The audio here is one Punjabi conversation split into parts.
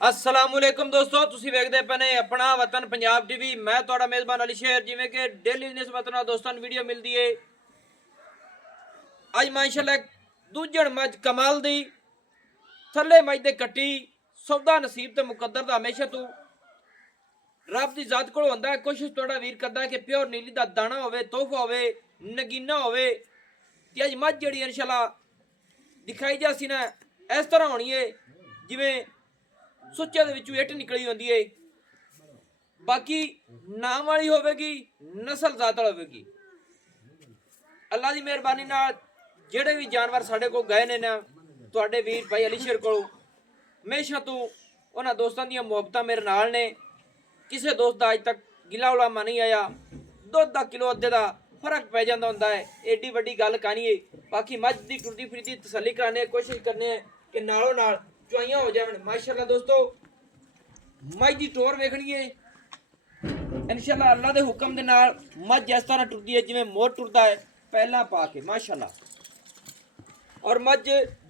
अस्सलामुअलैकुम दोस्तों, ਤੁਸੀਂ ਵੇਖਦੇ ਪਏ ਨੇ ਆਪਣਾ ਵਤਨ ਪੰਜਾਬ ਟੀਵੀ। ਮੈਂ ਤੁਹਾਡਾ ਮੇਜ਼ਬਾਨ ਅਲੀ ਸ਼ੇਰ। ਜਿਵੇਂ ਕਿ ਡੇਲੀ ਨਿਸਬਤ ਨਾਲ ਦੋਸਤਾਂ ਨੂੰ ਵੀਡੀਓ ਮਿਲਦੀ ਏ, ਅੱਜ ਮਾਸ਼ਾਅੱਲਾ ਦੂਜਣ ਮੱਝ ਕਮਾਲ ਦੀ ਥੱਲੇ ਮੱਝ ਦੇ ਕੱਟੀ ਸੌਦਾ ਨਸੀਬ ਤੇ ਮੁਕੱਦਰ ਦਾ ਹਮੇਸ਼ਾ ਤੂੰ ਰੱਬ ਦੀ ਜ਼ਾਤ ਕੋਲ ਹੁੰਦਾ ਹੈ। ਕੋਸ਼ਿਸ਼ ਤੁਹਾਡਾ ਵੀਰ ਕਰਦਾ ਹੈ ਕਿ ਪਿਓਰ ਨੀਲੀ ਦਾ ਦਾਣਾ ਹੋਵੇ, ਤੋਹਫਾ ਹੋਵੇ, ਨਗੀਨਾ ਹੋਵੇ। ਤੇ ਅੱਜ ਮੱਝ ਜਿਹੜੀ ਇਨਸ਼ਾਅੱਲਾ ਦਿਖਾਈ ਜਾਸੀ ਨਾ ਇਸ ਤਰ੍ਹਾਂ ਹੋਣੀ ਏ ਜਿਵੇਂ ਸੁੱਚੇ ਦੇ ਵਿੱਚੋਂ ਇੱਟ ਨਿਕਲੀ ਹੁੰਦੀ ਏ। ਬਾਕੀ ਨਾਮ ਵਾਲੀ ਹੋਵੇਗੀ, ਨਸਲ ਜ਼ਾਤ ਵਾਲੀ ਹੋਵੇਗੀ। ਅੱਲਾ ਦੀ ਮਿਹਰਬਾਨੀ ਨਾਲ ਜਿਹੜੇ ਵੀ ਜਾਨਵਰ ਸਾਡੇ ਕੋਲ ਗਏ ਨੇ ਨਾ, ਤੁਹਾਡੇ ਵੀਰ ਭਾਈ ਅਲੀ ਸ਼ੇਰ ਕੋਲ ਹਮੇਸ਼ਾ ਤੋਂ ਉਹਨਾਂ ਦੋਸਤਾਂ ਦੀਆਂ ਮੁਹੱਬਤਾਂ ਮੇਰੇ ਨਾਲ ਨੇ। ਕਿਸੇ ਦੋਸਤ ਦਾ ਅੱਜ ਤੱਕ ਗਿਲਾ ਉਲਾਮਾ ਨਹੀਂ ਆਇਆ। ਦੁੱਧ ਦਾ ਕਿਲੋ ਅੱਧੇ ਦਾ ਫਰਕ ਪੈ ਜਾਂਦਾ ਹੁੰਦਾ ਹੈ, ਏਡੀ ਵੱਡੀ ਗੱਲ ਕਹਾਣੀ ਏ। ਬਾਕੀ ਮੱਝ ਦੀ ਟੁਰਦੀ ਫਿਰਦੀ ਤਸੱਲੀ ਕਰਾने ਕੋਸ਼ਿਸ਼ ਕਰਨੇ ਕਿ ਨਾਲੋਂ ਨਾਲ ਚੁਆਈਆਂ ਹੋ ਜਾਣ। ਮਾਸ਼ਾਅੱਲਾ ਦੋਸਤੋ, ਮੱਝ ਦੀ ਟੋਰ ਵੇਖਣੀ ਏ ਇਨਸ਼ਾਅੱਲਾ ਅੱਲਾ ਦੇ ਹੁਕਮ ਦੇ ਨਾਲ। ਮੱਝ ਇਸ ਤਰ੍ਹਾਂ ਟੁਰਦੀ ਹੈ ਜਿਵੇਂ ਮੋਰ ਟੁਰਦਾ ਹੈ, ਪਹਿਲਾਂ ਪਾ ਕੇ ਮਾਸ਼ਾਅੱਲਾ। ਔਰ ਮੱਝ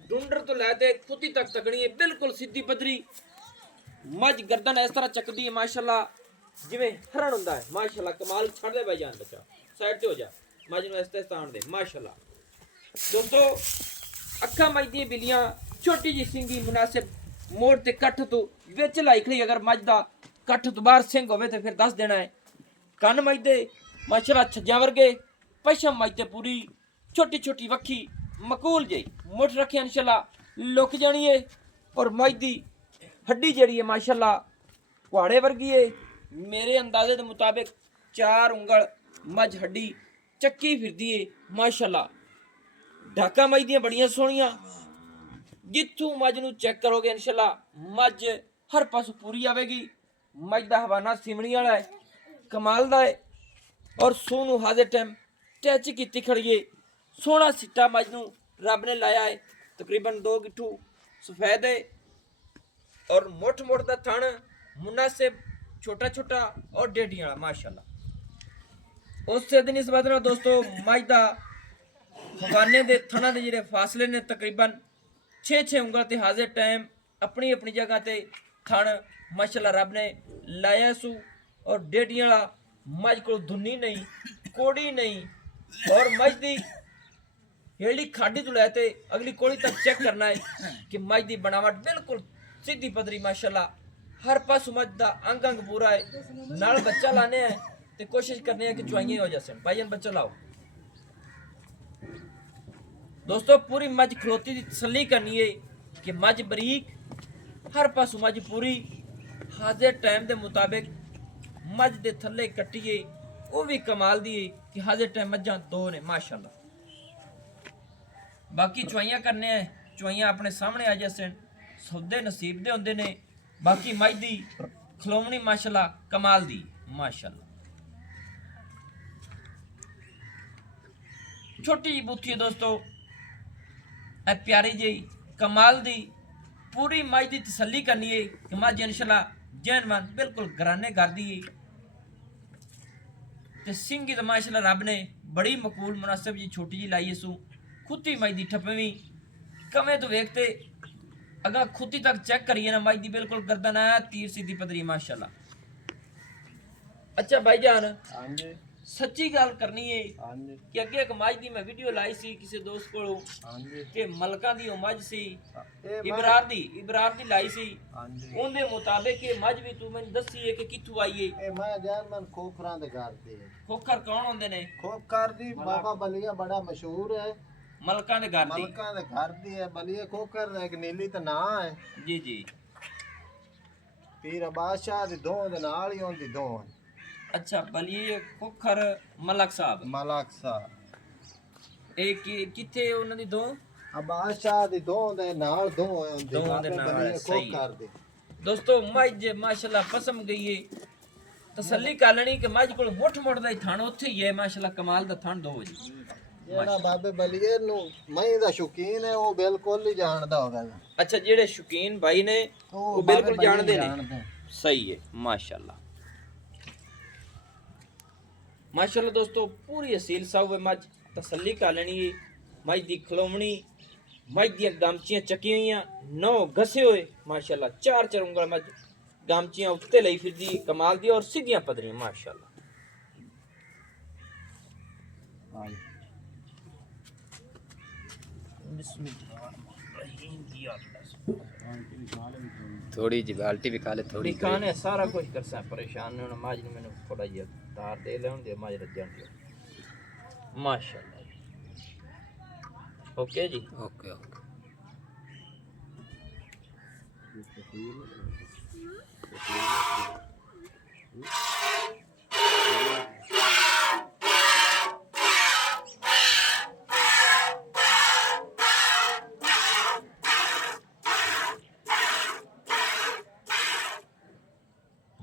ਡੁੰਡਰ ਤੋਂ ਲੈ ਕੇ ਖੁੱਤੀ ਤੱਕ ਤਕਣੀ ਹੈ, ਬਿਲਕੁਲ ਸਿੱਧੀ ਪੱਧਰੀ। ਮੱਝ ਗਰਦਨ ਇਸ ਤਰ੍ਹਾਂ ਚੱਕਦੀ ਹੈ ਮਾਸ਼ਾਅੱਲਾ ਜਿਵੇਂ ਹਰਨ ਹੁੰਦਾ ਹੈ। ਮਾਸ਼ਾਅੱਲਾ ਕਮਾਲ। ਛੱਡ ਦੇ ਭਾਈ ਜਾਨ ਬੱਚਾ, ਸਾਈਡ ਤੇ ਹੋ ਜਾ। ਮੱਝ ਨੂੰ ਇਸ ਤੇ ਸਤਾਣ ਦੇ ਮਾਸ਼ਾਅੱਲਾ ਦੋਸਤੋ। ਅੱਖਾਂ ਮੱਝ ਦੀਆਂ ਬਿੱਲੀਆਂ, ਛੋਟੀ ਜੀ ਸਿੰਗੀ ਮੁਨਾਸਿਬ ਮੋੜ ਤੇ ਕੱਠ ਤੋਂ ਵਿੱਚ ਲਾਈ ਖੜੀ। ਅਗਰ ਮੱਝ ਦਾ ਕੱਠ ਤੋਂ ਬਾਹਰ ਸਿੰਘ ਹੋਵੇ ਤੇ ਫਿਰ ਦੱਸ ਦੇਣਾ ਹੈ। ਕੰਨ ਮੱਝ ਦੇ ਮਾਸ਼ਾਅੱਲਾ ਛੱਜਾਂ ਵਰਗੇ, ਪਸ਼ਮ ਮੱਝ ਤੇ ਪੂਰੀ ਛੋਟੀ ਛੋਟੀ ਵੱਖੀ ਮਕੂਲ ਜਿਹੀ ਮੁੱਠ ਰੱਖੀ ਇਨਸ਼ਾਅੱਲਾ ਲੁਕ ਜਾਣੀ ਏ। ਔਰ ਮੱਝ ਦੀ ਹੱਡੀ ਜਿਹੜੀ ਹੈ ਮਾਸ਼ਾਅੱਲਾ ਕੁਹਾੜੇ ਵਰਗੀ ਏ। ਮੇਰੇ ਅੰਦਾਜ਼ੇ ਦੇ ਮੁਤਾਬਿਕ 4 ਉਂਗਲ ਮੱਝ ਹੱਡੀ ਚੱਕੀ ਫਿਰਦੀ ਏ ਮਾਸ਼ਾਅੱਲਾ। ਢਾਕਾਂ ਮੱਝ ਦੀਆਂ ਬੜੀਆਂ ਸੋਹਣੀਆਂ। ਜਿੱਥੋਂ ਮੱਝ ਨੂੰ ਚੈੱਕ ਕਰੋਗੇ ਇਨਸ਼ਾਅੱਲਾ ਮੱਝ ਹਰ ਪਾਸੋਂ ਪੂਰੀ ਆਵੇਗੀ। ਮੱਝ ਦਾ ਹਵਾਨਾ ਸਿਮਣੀ ਵਾਲਾ ਹੈ, ਕਮਾਲ ਦਾ ਹੈ। ਔਰ ਸੂਹ ਨੂੰ ਹਾਜ਼ਰ ਟਾਈਮ ਟੈਚ ਕੀਤੀ ਖੜੀਏ। ਸੋਹਣਾ ਸਿੱਟਾ ਮੱਝ ਨੂੰ ਰੱਬ ਨੇ ਲਾਇਆ ਹੈ। ਤਕਰੀਬਨ 2 ਗਿੱਠੂ ਸਫੈਦ ਹੈ ਔਰ ਮੁੱਠ ਮੁੱਠ ਦਾ ਥਣ ਮੁਨਾਸਿਬ ਛੋਟਾ ਛੋਟਾ ਔਰ ਡੇਡੀਆਂ ਵਾਲਾ ਮਾਸ਼ਾਅੱਲਾ। ਉਸੇ ਦਿਨ ਇਸ ਬਾਤ ਨਾਲ ਦੋਸਤੋ ਮੱਝ ਦਾ ਹਵਾਨੇ ਦੇ ਥਣਾਂ ਦੇ ਜਿਹੜੇ ਫਾਸਲੇ ਨੇ ਤਕਰੀਬਨ 6 ਉਂਗਲ ਤੇ ਹਾਜ਼ਰ ਟਾਈਮ ਆਪਣੀ ਆਪਣੀ ਜਗ੍ਹਾ ਤੇ ਥਣ ਮਾਸ਼ਾਅੱਲਾ ਰੱਬ ਨੇ ਲਾਇਆ ਸੂ। ਔਰ ਡੇਡੀਆਂ ਵਾਲਾ ਮੱਝ ਕੋਲ ਧੁੰਨੀ ਨਹੀਂ, ਕੋੜੀ ਨਹੀਂ। ਔਰ ਮੱਝ ਦੀ ਹੇਲੀ ਖਾਡੀ ਤੋਂ ਲੈ ਤੇ ਅਗਲੀ ਕੋੜੀ ਤੱਕ ਚੈੱਕ ਕਰਨਾ ਹੈ ਕਿ ਮੱਝ ਦੀ ਬਣਾਵਟ ਬਿਲਕੁਲ ਸਿੱਧੀ ਪੱਧਰੀ ਮਾਸ਼ਾਅੱਲਾ। ਹਰ ਪਾਸੋਂ ਮੱਝ ਦਾ ਅੰਗ ਅੰਗ ਪੂਰਾ ਹੈ। ਨਾਲ ਬੱਚਾ ਲਾਣੇ ਹੈ ਤੇ ਕੋਸ਼ਿਸ਼ ਕਰਨੀ ਹੈ ਕਿ ਚੁਆਈਆਂ ਹੋ ਜਾਸਣ। ਭਾਈਜਾਨ ਬੱਚਾ ਲਾਓ ਦੋਸਤੋ। ਪੂਰੀ ਮੱਝ ਖਲੋਤੀ ਦੀ ਤਸੱਲੀ ਕਰਨੀ ਹੈ ਕਿ ਮੱਝ ਬਰੀਕ, ਹਰ ਪਾਸੋਂ ਮੱਝ ਪੂਰੀ ਹਾਜ਼ਰ ਟਾਈਮ ਦੇ ਮੁਤਾबिक। ਮੱਝ ਦੇ ਥੱਲੇ ਕੱਟੀਏ ਉਹ ਵੀ ਕਮਾਲ ਦੀ ਹੈ ਕਿ ਹਾਜ਼ਰ ਟਾਈਮ ਮੱਝਾਂ 2 ਨੇ ਮਾਸ਼ਾਅੱਲਾ। ਬਾਕੀ ਚੁਆਈਆਂ ਕਰਨੇ ਹੈ, ਚੁਆਈਆਂ ਆਪਣੇ ਸਾਹਮਣੇ ਆ ਜਾਸਣ। ਸੌਦੇ ਨਸੀਬ ਦੇ ਹੁੰਦੇ ਨੇ। ਬਾਕੀ ਮੱਝ ਦੀ ਖਲੋਵਣੀ ਮਾਸ਼ਾਅੱਲਾ ਕਮਾਲ ਦੀ ਮਾਸ਼ਾਅੱਲਾ। ਛੋਟੀ ਜਿਹੀ ਬੁੱਥੀ ਦੋਸਤੋ, ਇਹ ਪਿਆਰੀ ਜਿਹੀ ਕਮਾਲ ਦੀ। ਪੂਰੀ ਮੱਝ ਦੀ ਤਸੱਲੀ ਕਰਨੀ ਹੈ ਕਿ ਮੱਝ ਇਨਸ਼ਾਅੱਲਾ ਜੈਨਵਨ ਬਿਲਕੁਲ ਘਰਾਨੇ ਘਰ ਦੀ ਹੈ। ਤੇ ਸਿੰਘੀ ਤਾਂ ਮਾਸ਼ਾਅੱਲਾ ਰੱਬ ਨੇ ਬੜੀ ਮਕੂਲ ਮੁਨਾਸਿਬ ਜੀ ਛੋਟੀ ਜੀ ਲਾਈ ਸੂ। ਖੁੱਤੀ ਮੱਝ ਦੀ ਠੱਪਵੀਂ ਕਵੇਂ ਤੋਂ ਵੇਖ ਤੇ ਅਗਾ ਖੁੱਤੀ ਤੱਕ ਚੈੱਕ ਕਰੀਏ ਨਾ ਮੱਝ ਦੀ ਬਿਲਕੁਲ ਗਰਦਨ ਆ ਤੀਰ ਸਿੱਧੀ ਪੱਧਰੀ ਮਾਸ਼ਾਅੱਲਾ। ਅੱਛਾ ਭਾਈਜਾਨ, ਹਾਂਜੀ ਸੱਚੀ ਗੱਲ ਕਰਨੀ ਹੈ ਹਾਂਜੀ ਕਿ ਅੱਗੇ ਇੱਕ ਮੱਝ ਦੀ ਮੈਂ ਵੀਡੀਓ ਲਾਈ ਸੀ ਕਿਸੇ ਦੋਸਤ ਕੋਲੋਂ ਹਾਂਜੀ ਕਿ ਮਲਕਾਂ ਦੀ ਉਹ ਮੱਝ ਸੀ, ਇਹ ਇਬਰਾਰ ਦੀ ਲਾਈ ਸੀ। ਹਾਂਜੀ ਉਹਦੇ ਮੁਤਾਬਿਕ ਇਹ ਮੱਝ ਵੀ ਤੂੰ ਮੈਨੂੰ ਦੱਸੀ ਹੈ ਕਿ ਕਿੱਥੋਂ ਆਈ ਹੈ। ਇਹ ਮੈਂ ਜਾਨਮਨ ਖੋਖਰਾਂ ਦੇ ਘਰ ਤੇ ਖੋਖਰ ਕੌਣ ਹੁੰਦੇ ਨੇ? ਖੋਖਰ ਦੀ ਬਾਬਾ ਬਲੀਆ ਬੜਾ ਮਸ਼ਹੂਰ ਹੈ। ਮਲਕਾਂ ਦੇ ਘਰ ਦੀ। ਮਲਕਾਂ ਦੇ ਘਰ ਦੀ ਹੈ ਬਲੀਆ ਖੋਖਰ। ਇੱਕ ਨੀਲੀ ਤਾਂ ਨਾਂ ਹੈ ਜੀ ਜੀ। ਪੀਰ ਅਬਾਸ ਸ਼ਾਹ ਦੀ ਦੋ ਦੇ ਨਾਲ ਹੀ ਹੁੰਦੀ ਦੋ। ਅੱਛਾ, ਬਲੀਏ ਖੋਖਰ ਮਲਕ ਸਾਹਿਬ। ਮਲਕ ਸਾਹਿਬ ਇਹ ਕਿੱਥੇ ਉਹਨਾਂ ਦੀ ਦੋ? ਅਬਾਸ ਸ਼ਾਹ ਦੀ ਦੋ ਦੇ ਨਾਲ ਦੋ ਹੁੰਦੀ। ਦੋ ਦੇ ਨਾਲ ਸਹੀ। ਖੋਖਰ ਦੀ ਦੋਸਤੋ ਮੱਝ ਮਾਸ਼ਾਅੱਲਾ ਪਸਮ ਗਈ ਏ। ਤਸੱਲੀ ਕਰ ਲੈਣੀ ਕਿ ਮੱਝ ਕੋਲ ਮੁੱਠ ਮੁੱਠ ਦਾ ਹੀ ਥਣ ਉੱਥੇ ਹੀ ਹੈ ਮਾਸ਼ਾਅੱਲਾ। ਕਮਾਲ ਦਾ ਥਣ ਦੋ ਜੀ। ਜਿਹੜਾ ਬਾਬੇ ਬਲੀਏ ਨੂੰ ਮਹੀਂ ਦਾ ਸ਼ੌਕੀਨ ਹੈ ਉਹ ਬਿਲਕੁਲ ਹੀ ਜਾਣਦਾ ਹੋਵੇਗਾ। ਅੱਛਾ, ਜਿਹੜੇ ਸ਼ੌਕੀਨ ਭਾਈ ਨੇ ਉਹ ਬਿਲਕੁਲ ਜਾਣਦੇ ਨੇ। ਸਹੀ ਹੈ ਮਾਸ਼ਾਅੱਲਾ ਮਾਸ਼ਾਅੱਲਾ। ਦੋਸਤੋ ਪੂਰੀ ਅਸੀਲ ਸਾਹੂ ਮੱਝ, ਤਸੱਲੀ ਕਰ ਲੈਣੀ ਹੈ। ਮੱਝ ਦੀ ਖਲੋਵਣੀ मज दियां गामचियां चकी हुई, नौ घसे हुए माशाल्लाह, चार चार उंगल मज गामचियां उत्ते लई फिरदी कमाल दी, और सीधियां पदरियां माशाल्लाह। थोड़ी जी बाल्टी भी खा ले, थोड़ी दिखाने सारा कुछ कर सा, परेशान नहीं होना। माज ने मैंने थोड़ा जिहा तार दे ले दे, माज रजन दियो माशाल्लाह। ओके जी, ओके ओके।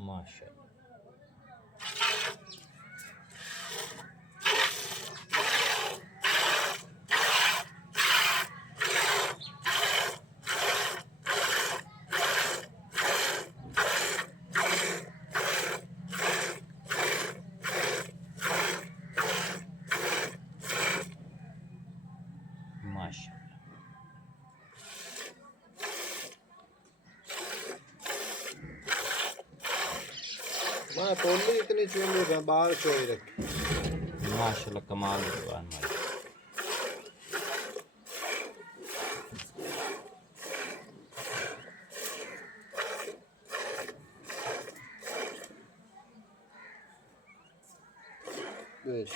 माशाल्लाह। माशाल्लाह। मैं तोली इतनी चूंदी मैं बाहर चोई रखी। माशाल्लाह कमाल है जवान माज। बेश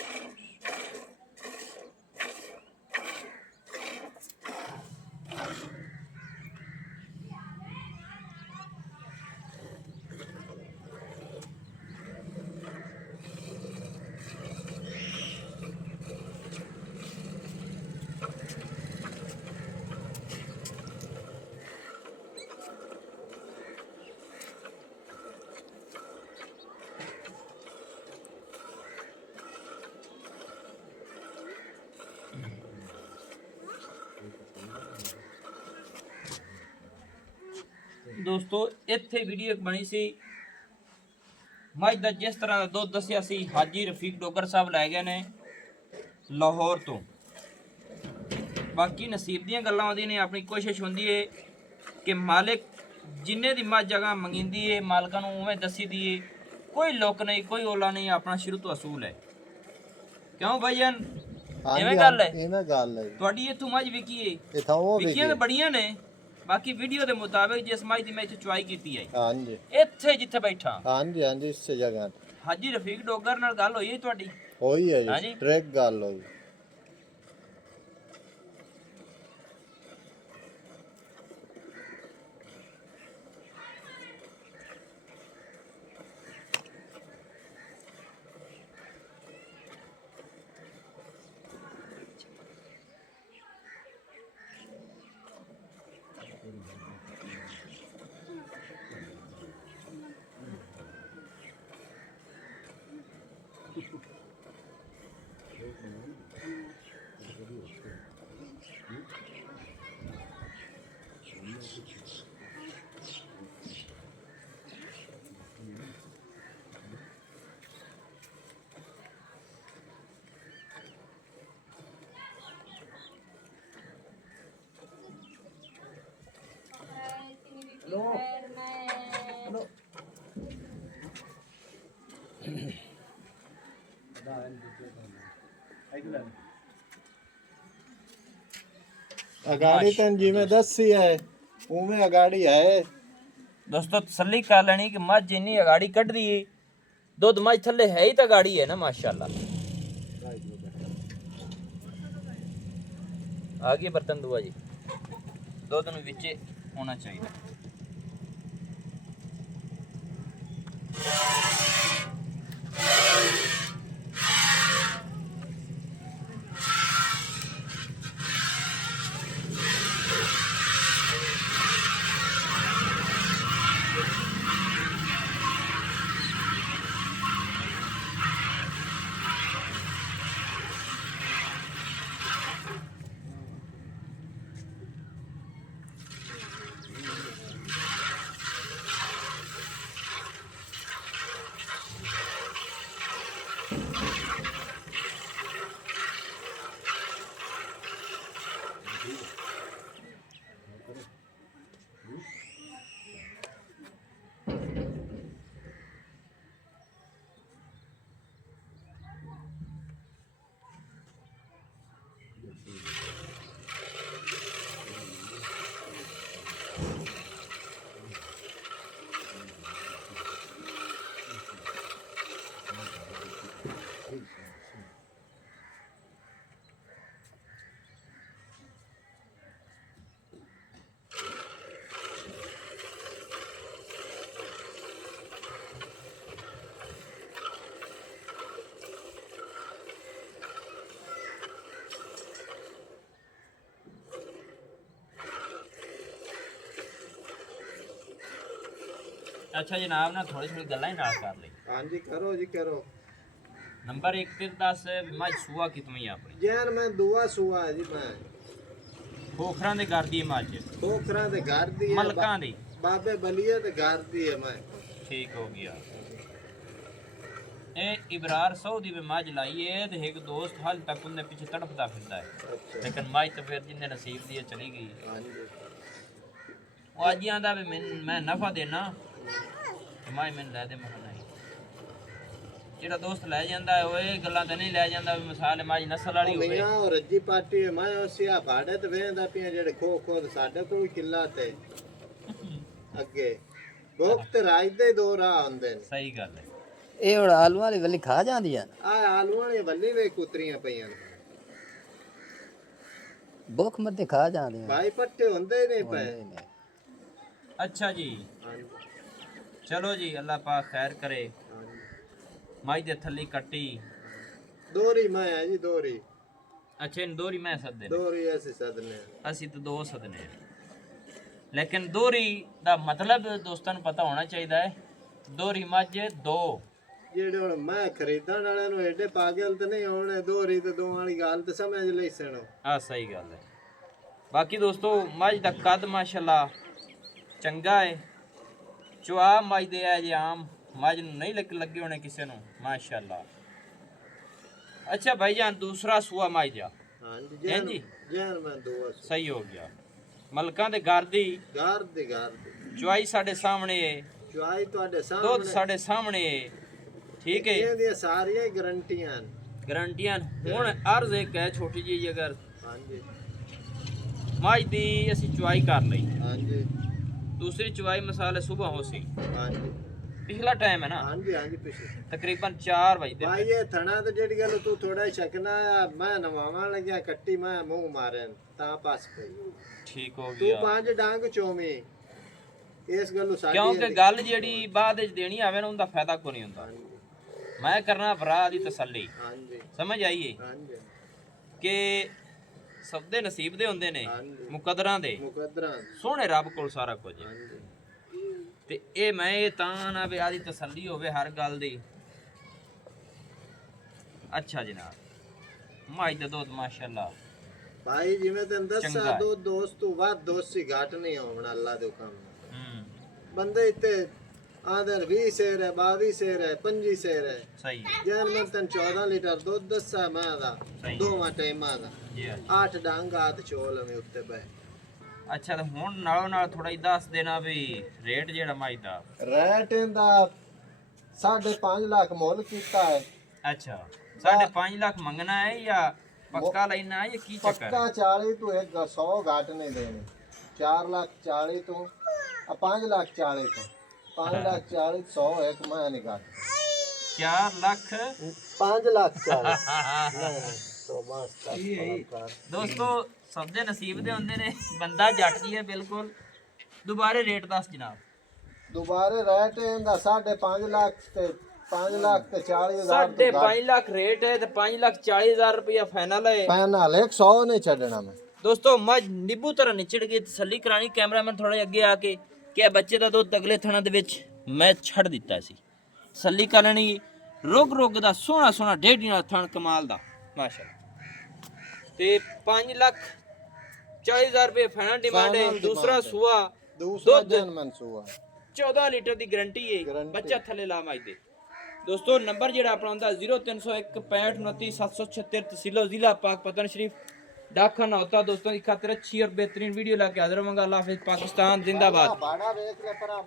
ਦੋਸਤੋ ਇੱਥੇ ਵੀਡੀਓ ਬਣੀ ਸੀ ਮੱਝ ਦਾ, ਜਿਸ ਤਰ੍ਹਾਂ ਦਾ ਦੁੱਧ ਦੱਸਿਆ ਸੀ ਹਾਜੀ ਰਫੀਕ ਡੋਗਰ ਸਾਹਿਬ ਲੈ ਗਏ ਨੇ ਲਾਹੌਰ ਤੋਂ। ਬਾਕੀ ਨਸੀਬ ਦੀਆਂ ਗੱਲਾਂ ਆਉਂਦੀਆਂ ਨੇ, ਆਪਣੀ ਕੋਸ਼ਿਸ਼ ਹੁੰਦੀ ਏ ਕਿ ਮਾਲਿਕ ਜਿੰਨੇ ਦੀ ਮੱਝ ਜਗ੍ਹਾ ਮੰਗਿੰਦੀ ਏ ਮਾਲਕਾਂ ਨੂੰ ਉਵੇਂ ਦੱਸੀ ਦੀਏ, ਕੋਈ ਲੁੱਕ ਨਹੀਂ ਕੋਈ ਓਲਾ ਨਹੀਂ, ਆਪਣਾ ਸ਼ੁਰੂ ਤੋਂ ਅਸੂਲ ਹੈ। ਕਿਉਂ ਭਾਈਜਾਨ, ਇਵੇਂ ਗੱਲ ਹੈ? ਇਵੇਂ ਗੱਲ ਹੈ। ਤੁਹਾਡੀ ਇੱਥੋਂ ਮੱਝ ਵਿਕੀ ਏ? ਇਥੋਂ ਉਹ ਵਿਕੀਆਂ ਤਾਂ ਬੜੀਆਂ ਨੇ, ਬਾਕੀ ਵੀਡੀਓ ਦੇ ਮੁਤਾਬਿਕ ਜਿਸ ਮੱਝ ਦੀ ਮੈਂ ਇੱਥੇ ਚੁਆਈ ਕੀਤੀ ਹੈ ਹਾਂਜੀ ਇੱਥੇ ਜਿੱਥੇ ਬੈਠਾ, ਹਾਂਜੀ ਹਾਂਜੀ ਇਸ ਜਗ੍ਹਾ ਹਾਜੀ ਰਫੀਕ ਡੋਗਰ ਨਾਲ ਗੱਲ ਹੋਈ ਹੈ ਤੁਹਾਡੀ? ਹੋਈ ਹੈ ਹਾਂਜੀ। ਜੀ, ਟਰੈਕ ਗੱਲ ਹੋਈ। अगाड़ी तन जिवें दसी है उवें अगाड़ी है। ਦੋਸਤੋ ਤਸੱਲੀ ਕਰ ਲੈਣੀ ਕਿ ਮੱਝ ਇੰਨੀ ਅਗਾੜੀ ਕੱਢਦੀ ਏ, ਦੁੱਧ ਮੱਝ ਥੱਲੇ ਹੈ ਹੀ ਤਾਂ ਗਾੜੀ ਹੈ ਨਾ ਮਾਸ਼ਾਅੱਲਾ। ਆ ਗਈ ਬਰਤਨ ਦੁਆ ਜੀ, ਦੁੱਧ ਨੂੰ ਵਿੱਚ ਹੋਣਾ ਚਾਹੀਦਾ। ਅੱਛਾ ਜਨਾਬ ਨਾ ਥੋੜੀ ਥੋੜੀ ਗੱਲਾਂ ਹੀ ਨਾਲ ਕਰ ਲਈ ਹਾਂਜੀ ਕਰੋ ਜੀ ਕਰੋ। ਨੰਬਰ 1 ਤੇ ਦੱਸ ਮੱਝ ਸੂਆ ਕਿਤਨੀ ਆ ਆਪਣੀ ਜੈਨ ਮੈਂ ਦੁਆ ਸੁਆ ਜੀ ਮੈਂ ਖੋਖਰਾਂ ਦੇ ਘਰ ਦੀ ਮੱਝ ਖੋਖਰਾਂ ਦੇ ਘਰ ਦੀ ਹੈ ਮਲਕਾਂ ਦੀ ਬਾਬੇ ਬਲੀਏ ਦੇ ਘਰ ਦੀ ਹੈ ਮੈਂ ਠੀਕ ਹੋ ਗਿਆ ਇਹ ਇਬਰਾਰ ਸਊਦੀ ਵਿੱਚ ਮੱਝ ਲਾਈ ਹੈ ਤੇ ਇੱਕ ਦੋਸਤ ਹਾਲ ਤੱਕ ਉਹਦੇ ਪਿੱਛੇ ਤੜਫਦਾ ਫਿਰਦਾ ਹੈ ਅੱਛਾ ਲੇਕਿਨ ਮੱਝ ਤਾਂ ਫਿਰ ਜਿੰਨੇ ਨਸੀਬ ਦੀ ਹੈ ਚਲੀ ਗਈ ਹਾਂਜੀ ਉਹ ਅੱਜ ਆਂਦਾ ਵੀ ਮੈਂ ਨਫਾ ਦੇਣਾ ਮੈਂ ਲੈ ਦੇ ਮੈਂ ਨਹੀਂ ਜਿਹੜਾ ਦੋਸਤ ਲੈ ਜਾਂਦਾ ਹੈ ਉਹ ਇਹ ਗੱਲਾਂ ਤਾਂ ਨਹੀਂ ਲੈ ਜਾਂਦਾ ਵੀ ਮਿਸਾਲ ਮੱਝ ਨਸਲ ਵਾਲੀ ਹੋਵੇ ਮੀਆਂ ਔਰ ਰੱਜੀ ਪਾਟੀ ਮੈਂ ਉਸਿਆ ਭਾੜੇ ਤੇ ਵੇਂਦਾ ਪਿਆ ਜਿਹੜੇ ਖੋ ਖੋ ਸਾਡੇ ਕੋਲ ਕਿੱਲਾ ਤੇ ਅੱਗੇ ਵਕਤ ਰਾਜ ਦੇ ਦੋ ਰਾਹ ਹੁੰਦੇ ਨੇ ਸਹੀ ਗੱਲ ਹੈ ਇਹ ਹੁਣ ਆਲੂਆਂ ਵਾਲੀ ਵੱਲੀ ਖਾ ਜਾਂਦੀਆਂ ਆ ਆਲੂਆਂ ਦੀ ਵੱਲੀ ਵੇ ਕੁਤਰੀਆਂ ਪਈਆਂ ਨੇ ਭੁੱਖ ਮੱਤੇ ਖਾ ਜਾਂਦੀਆਂ ਭਾਈ ਪੱਟੇ ਹੁੰਦੇ ਨਹੀਂ ਪਏ ਅੱਛਾ ਜੀ ਹਾਂਜੀ ਚਲੋ ਜੀ ਅੱਲਾਹ ਪਾਕ ਖੈਰ ਕਰੇ ਹਾਂਜੀ ਮੱਝ ਦੇ ਥੱਲੀ ਕੱਟੀ ਦੋਰੀ ਮੈਂ ਹੈ ਜੀ ਦੋਰੀ ਅੱਛਾ ਇਹਨੂੰ ਦੋਰੀ ਮੈਂ ਸੱਦੇ ਨੇ ਦੋਰੀ ਐਸੇ ਸਦਨੇ ਅਸੀਂ ਤਾਂ ਦੋ ਸਦਨੇ ਹਾਂ। ਲੇਕਿਨ ਦੋਰੀ ਦਾ ਮਤਲਬ ਦੋਸਤਾਂ ਨੂੰ ਪਤਾ ਹੋਣਾ ਚਾਹੀਦਾ ਹੈ ਦੋਰੀ ਮੱਝ ਦੋ ਜਿਹੜੇ ਹੁਣ ਮੈਂ ਖਰੀਦਣ ਵਾਲਿਆਂ ਨੂੰ ਐਡੇ ਪਾਗਲ ਤੇ ਨਹੀਂ ਹੋਣੇ ਦੋਰੀ ਤੇ ਦੋ ਵਾਲੀ ਗੱਲ ਤੇ ਸਮਝ ਲਈ ਸਣੋ ਆ ਸਹੀ ਗੱਲ ਹੈ ਬਾਕੀ ਦੋਸਤੋ ਮੱਝ ਦਾ ਕੱਦ ਮਾਸ਼ਾਅੱਲਾ ਚੰਗਾ ਹੈ ਚੁਆ ਮੱਝ ਦੇ ਹੈ ਜੇ ਆਮ ਮੱਝ ਨੂੰ ਨਹੀਂ ਲੱਗੇ ਹੋਣੇ ਕਿਸੇ ਨੂੰ ਮਾਸ਼ਾਅੱਲਾ ਅੱਛਾ ਭਾਈਜਾਨ ਦੂਸਰਾ ਸੂਆ ਮੱਝ ਦਾ ਹਾਂਜੀ ਜੈਨ ਜੀ ਜੈਨ ਮੈਂ ਦੋ ਸਹੀ ਹੋ ਗਿਆ ਮਲਕਾਂ ਦੇ ਘਰ ਦੀ ਘਰ ਦੀ ਚੁਆਈ ਸਾਡੇ ਸਾਹਮਣੇ ਹੈ ਚੁਆਈ ਤੁਹਾਡੇ ਦੁੱਧ ਸਾਹਮਣੇ ਸਾਡੇ ਸਾਹਮਣੇ ਹੈ ਠੀਕ ਹੈ ਇਹਦੀਆਂ ਸਾਰੀਆਂ ਗਰੰਟੀਆਂ ਗਰੰਟੀਆਂ ਹੁਣ ਅਰਜ਼ ਇੱਕ ਹੈ ਛੋਟੀ ਜਿਹੀ ਅਗਰ ਹਾਂਜੀ ਮੱਝ ਦੀ ਅਸੀਂ ਚੁਆਈ ਕਰ ਲਈ ਹਾਂਜੀ ਦੂਸਰੀ ਚੁਆਈ ਮਸਾਲੇ ਸਵੇਰ ਹੋ ਸੀ ਹਾਂਜੀ ਪਿਛਲਾ ਟਾਈਮ ਹੈ ਨਾ ਹਾਂਜੀ ਹਾਂਜੀ ਪਿੱਛੇ ਤਕਰੀਬਨ 4 ਵਜੇ ਭਾਈ ਇਹ ਥਣਾ ਤੇ ਜਿਹੜੀ ਗੱਲ ਤੂੰ ਥੋੜਾ ਸ਼ਕਨਾ ਮੈਂ ਨਵਾਵਾਂ ਲੱਗਿਆ ਕੱਟੀ ਮੈਂ ਮੂੰਹ ਮਾਰਨ ਤਾਂ ਪਾਸ ਪਈ ਠੀਕ ਹੋ ਤੂੰ ਗਿਆ ਪੰਜ ਡੰਗ ਚੋਵੇਂ ਇਸ ਗੱਲੋਂ ਸਾਡੀ ਕਿਉਂਕਿ ਗੱਲ ਜਿਹੜੀ ਬਾਅਦ ਵਿੱਚ ਦੇਣੀ ਆਵੇ ਨਾ ਉਹਦਾ ਫਾਇਦਾ ਕੋਈ ਨਹੀਂ ਹੁੰਦਾ ਮੈਂ ਕਰਨਾ ਭਰਾ ਦੀ ਤਸੱਲੀ ਹਾਂਜੀ ਸਮਝ ਆਈਏ ਹਾਂਜੀ ਕਿ ਸਭ ਦੇ ਨਸੀਬ ਦੇ ਹੁੰਦੇ ਨੇ ਹਾਂਜੀ ਮੁਕੱਦਰਾਂ ਦੇ ਮੁਕੱਦਰਾਂ ਸੋਹਣੇ ਰੱਬ ਕੋਲ ਸਾਰਾ ਕੁਝ ਹੈ। ਹਾਂਜੀ ਤੇ ਇਹ ਮੈਂ ਇਹ ਤਾਂ ਨਾ ਵੀ ਆਦੀ ਤਸੱਲੀ ਹੋਵੇ ਹਰ ਗੱਲ ਦੀ ਅੱਛਾ ਜਨਾਬ ਮੱਝ ਦਾ ਦੁੱਧ ਮਾਸ਼ਾਅੱਲਾ ਭਾਈ ਜਿਵੇਂ ਤੈਨੂੰ ਚੰਗਾ ਦੱਸਿਆ ਹੈ। ਦੋ ਦੋਸਤ ਤੋਂ ਵੱਧ ਦੋਸਤੀ ਘਾਟ ਨਹੀਂ ਹੋਣਾ ਅੱਲਾ ਦੇ ਹੁਕਮ ਨਾਲ ਹੂੰ ਬੰਦੇ ਇੱਥੇ ਆਦਰ 20 ਸੇਰ ਹੈ 22 ਸੇਰ ਹੈ 25 ਸੇਰ ਹੈ ਸਹੀ ਹੈ ਜਨ ਮੈਂ ਤੈਨੂੰ 14 ਲੀਟਰ ਦੁੱਧ ਦੱਸਿਆ ਮੈਂ ਦਾ ਸਹੀ। ਦੋਵਾਂ ਟਾਈਮਾਂ ਦਾ ਜੀ ਹਾਂਜੀ। 8 ਡੰਗ ਆਤ ਚੋਲ ਮੈਂ ਉੱਤੇ ਬੈ ਅੱਛਾ ਤੇ ਹੁਣ ਨਾਲੋਂ ਨਾਲ ਥੋੜਾ ਹੀ ਦੱਸ ਦੇਣਾ ਵੀ ਰੇਟ ਜਿਹੜਾ ਮੱਝ ਦਾ ਰੈਟ ਇਹਦਾ 5.5 ਲੱਖ ਮੁੱਲ ਕੀਤਾ ਹੈ ਅੱਛਾ 5.5 ਲੱਖ ਮੰਗਣਾ ਹੈ ਜਾਂ ਪੱਕਾ ਲੈਣਾ ਹੈ ਜਾਂ ਕੀ ਚੱਕਰ ਪੱਕਾ 40 ਤੋਂ 100 ਘਾਟ ਨਹੀਂ ਦੇਣੇ 4 ਲੱਖ 40 ਤੋਂ 5 ਲੱਖ 40 ਤੋਂ 5 ਲੱਖ 40 100 ਇੱਕ ਮੈਂ ਨਹੀਂ ਘਾਟ 4 ਲੱਖ 5 ਲੱਖ 40 ਨਹੀਂ ਤੋਂ ਬਸ ਦੋਸਤੋ ਸਭ ਦੇ ਨਸੀਬ ਦੇ ਹੁੰਦੇ ਨੇ ਬੰਦਾ ਜੱਟ ਜੀ ਹੈ ਬਿਲਕੁਲ ਦੁਬਾਰੇ ਰੇਟ ਦੱਸ ਜਨਾਬ ਦੁਬਾਰੇ ਰੈਟ ਇਹਦਾ 5.5 ਲੱਖ ਤੇ 5 ਲੱਖ ਤੇ 40,000 5.5 ਲੱਖ ਰੇਟ ਹੈ ਤੇ 5 ਲੱਖ 40,000 ਰੁਪਇਆ ਫਾਈਨਲ ਹੈ ਫਾਈਨਲ 100 ਨਹੀਂ ਛੱਡਣਾ ਮੈਂ ਦੋਸਤੋ ਮੱਝ ਨਿੱਬੂ ਤਰ੍ਹਾਂ ਨਿਚੜ ਗਈ ਤਸੱਲੀ ਕਰਾਣੀ ਕੈਮਰਾਮੈਨ ਥੋੜਾ ਅੱਗੇ ਆ ਕੇ ਕਿ ਬੱਚੇ ਦਾ ਦੁੱਧ ਅਗਲੇ ਥਣਾ ਦੇ ਵਿੱਚ ਮੈਂ ਛੱਡ ਦਿੱਤਾ ਸੀ ਤਸੱਲੀ ਕਰਨੀ ਰੁਗ ਦਾ ਸੋਹਣਾ ਸੋਹਣਾ ਡੇਢੀ ਨਾਲ ਥਣ ਕਮਾਲ ਦਾ ਮਾਸ਼ਾਅੱਲਾ ਤੇ 5 ਲੱਖ 40,000 ਰੁਪਏ ਫਾਈਨਲ ਡਿਮਾਂਡ ਹੈ ਦੂਸਰਾ ਸੂਆ ਦੂਸਰਾ ਦੁੱਧ ਜਨ ਮਨਸੂਆ 14 ਲੀਟਰ ਦੀ ਗਾਰੰਟੀ ਹੈ ਬੱਚਾ ਥੱਲੇ ਲਾ ਮੱਝ ਦੇ ਦੋਸਤੋ ਨੰਬਰ ਜਿਹੜਾ ਆਪਣਾ ਹੁੰਦਾ 0301 65 29 776 तहसील जिला पाक पतन शरीफ डाकखाना होता दोस्तों की खातिर अच्छी और बेहतरीन वीडियो लाके हाजिर होऊंगा अल्लाह हाफिज पाकिस्तान जिंदाबाद भाड़ा देख ले पर